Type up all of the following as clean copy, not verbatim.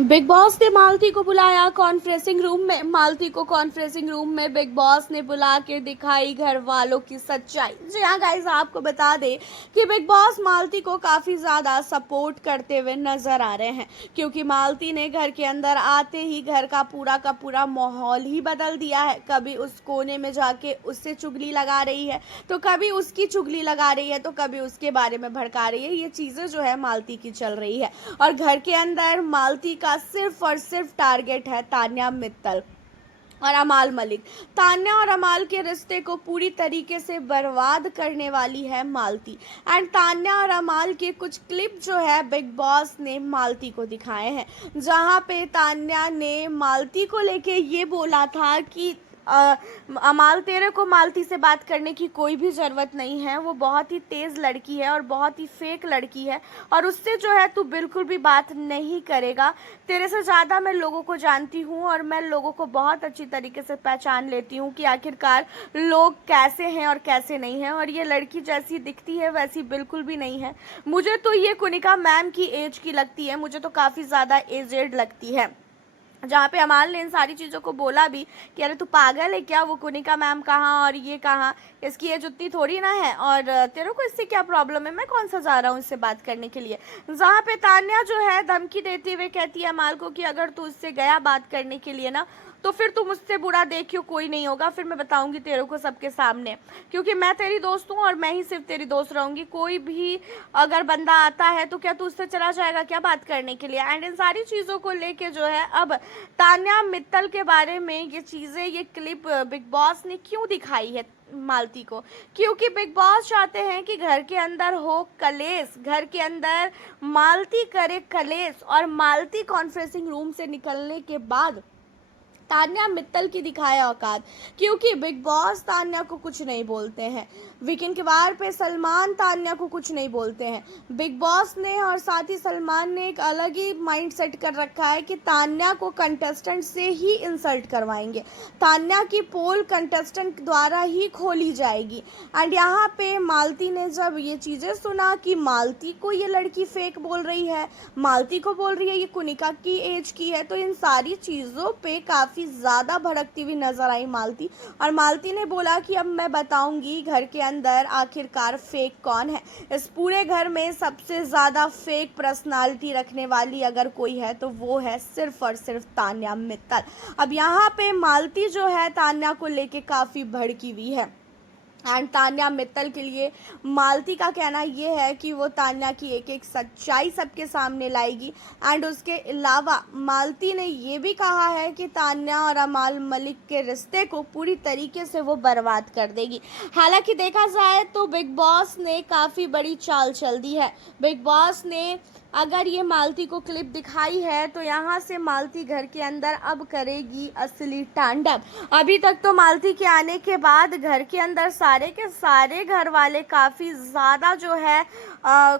Big boss ने मालती को बुलाया कॉन्फ्रेंसिंग रूम में। मालती को कॉन्फ्रेंसिंग रूम में बिग बॉस ने बुला के दिखाई घर वालों की सच्चाई। जी हाँ गाइस, आपको बता दें कि बिग बॉस मालती को काफ़ी ज़्यादा सपोर्ट करते हुए नजर आ रहे हैं, क्योंकि मालती ने घर के अंदर आते ही घर का पूरा माहौल ही बदल दिया है। कभी उस कोने में जाके उससे चुगली लगा रही है, तो कभी उसकी चुगली लगा रही है, तो कभी उसके बारे में भड़का रही है। ये चीज़ें जो है मालती की चल रही है, और घर के अंदर मालती का सिर्फ और सिर्फ टारगेट है तान्या मित्तल और अमाल मलिक। तान्या और अमाल के रिश्ते को पूरी तरीके से बर्बाद करने वाली है मालती। एंड तान्या और अमाल के कुछ क्लिप जो है बिग बॉस ने मालती को दिखाए हैं, जहां पे तान्या ने मालती को लेके ये बोला था कि अमाल, तेरे को मालती से बात करने की कोई भी ज़रूरत नहीं है। वो बहुत ही तेज़ लड़की है और बहुत ही फेक लड़की है, और उससे जो है तू बिल्कुल भी बात नहीं करेगा। तेरे से ज़्यादा मैं लोगों को जानती हूँ, और मैं लोगों को बहुत अच्छी तरीके से पहचान लेती हूँ कि आखिरकार लोग कैसे हैं और कैसे नहीं हैं। और ये लड़की जैसी दिखती है वैसी बिल्कुल भी नहीं है। मुझे तो ये कुनिका मैम की एज की लगती है, मुझे तो काफ़ी ज़्यादा एजेड लगती है। जहाँ पे अमाल ने इन सारी चीज़ों को बोला भी कि अरे तू पागल है क्या, वो कुनिका मैम कहाँ और ये कहाँ, इसकी एज उतनी थोड़ी ना है, और तेरे को इससे क्या प्रॉब्लम है, मैं कौन सा जा रहा हूँ इससे बात करने के लिए। जहाँ पे तान्या जो है धमकी देते हुए कहती है अमाल को कि अगर तू इससे गया बात करने के लिए ना, तो फिर तू मुझसे बुरा देखियो कोई नहीं होगा, फिर मैं बताऊंगी तेरे को सबके सामने, क्योंकि मैं तेरी दोस्त हूँ और मैं ही सिर्फ तेरी दोस्त रहूंगी। कोई भी अगर बंदा आता है तो क्या तू उससे चला जाएगा क्या बात करने के लिए। एंड इन सारी चीज़ों को लेके जो है अब तान्या मित्तल के बारे में ये चीज़ें, ये क्लिप बिग बॉस ने क्यों दिखाई है मालती को, क्योंकि बिग बॉस चाहते हैं कि घर के अंदर हो कलेश, घर के अंदर मालती करे कलेश, और मालती कॉन्फ्रेंसिंग रूम से निकलने के बाद तान्या मित्तल की दिखाया औकात। क्योंकि बिग बॉस तान्या को कुछ नहीं बोलते हैं, वीकेंड के बार पे सलमान तान्या को कुछ नहीं बोलते हैं। बिग बॉस ने और साथ ही सलमान ने एक अलग ही माइंड सेट कर रखा है कि तान्या को कंटेस्टेंट से ही इंसल्ट करवाएंगे, तान्या की पोल कंटेस्टेंट द्वारा ही खोली जाएगी। एंड यहाँ पे मालती ने जब ये चीज़ें सुना कि मालती को ये लड़की फेक बोल रही है, मालती को बोल रही है ये कुनिका की एज की है, तो इन सारी चीज़ों पे काफ़ी ज़्यादा भड़कती हुई नजर आई मालती। और मालती ने बोला कि अब मैं बताऊंगी घर के अंदर आखिरकार फेक कौन है। इस पूरे घर में सबसे ज़्यादा फेक पर्सनालिटी रखने वाली अगर कोई है तो वो है सिर्फ और सिर्फ तान्या मित्तल। अब यहाँ पे मालती जो है तान्या को लेके काफ़ी भड़की हुई है। एंड तान्या मित्तल के लिए मालती का कहना ये है कि वो तान्या की एक एक सच्चाई सबके सामने लाएगी। एंड उसके अलावा मालती ने ये भी कहा है कि तान्या और अमाल मलिक के रिश्ते को पूरी तरीके से वो बर्बाद कर देगी। हालांकि देखा जाए तो बिग बॉस ने काफ़ी बड़ी चाल चल दी है। बिग बॉस ने अगर ये मालती को क्लिप दिखाई है तो यहाँ से मालती घर के अंदर अब करेगी असली तांडव। अभी तक तो मालती के आने के बाद घर के अंदर सारे के सारे घर वाले काफ़ी ज़्यादा जो है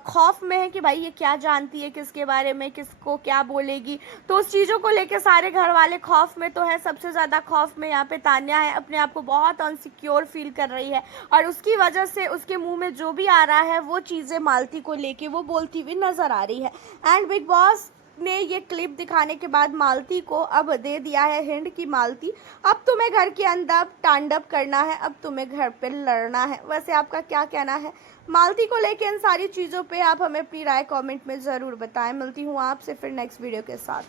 खौफ में है कि भाई ये क्या जानती है किसके बारे में, किसको क्या बोलेगी। तो उस चीज़ों को लेके सारे घर वाले खौफ में तो है। सबसे ज़्यादा खौफ में यहाँ पे तान्या है, अपने आप को बहुत अनसिक्योर फील कर रही है, और उसकी वजह से उसके मुंह में जो भी आ रहा है वो चीज़ें मालती को लेके वो बोलती हुई नज़र आ रही है। एंड बिग बॉस ने ये क्लिप दिखाने के बाद मालती को अब दे दिया है हिंट कि मालती, अब तुम्हें घर के अंदर तांडव करना है, अब तुम्हें घर पे लड़ना है। वैसे आपका क्या कहना है मालती को लेके इन सारी चीज़ों पे? आप हमें अपनी राय कमेंट में ज़रूर बताएं। मिलती हूँ आपसे फिर नेक्स्ट वीडियो के साथ।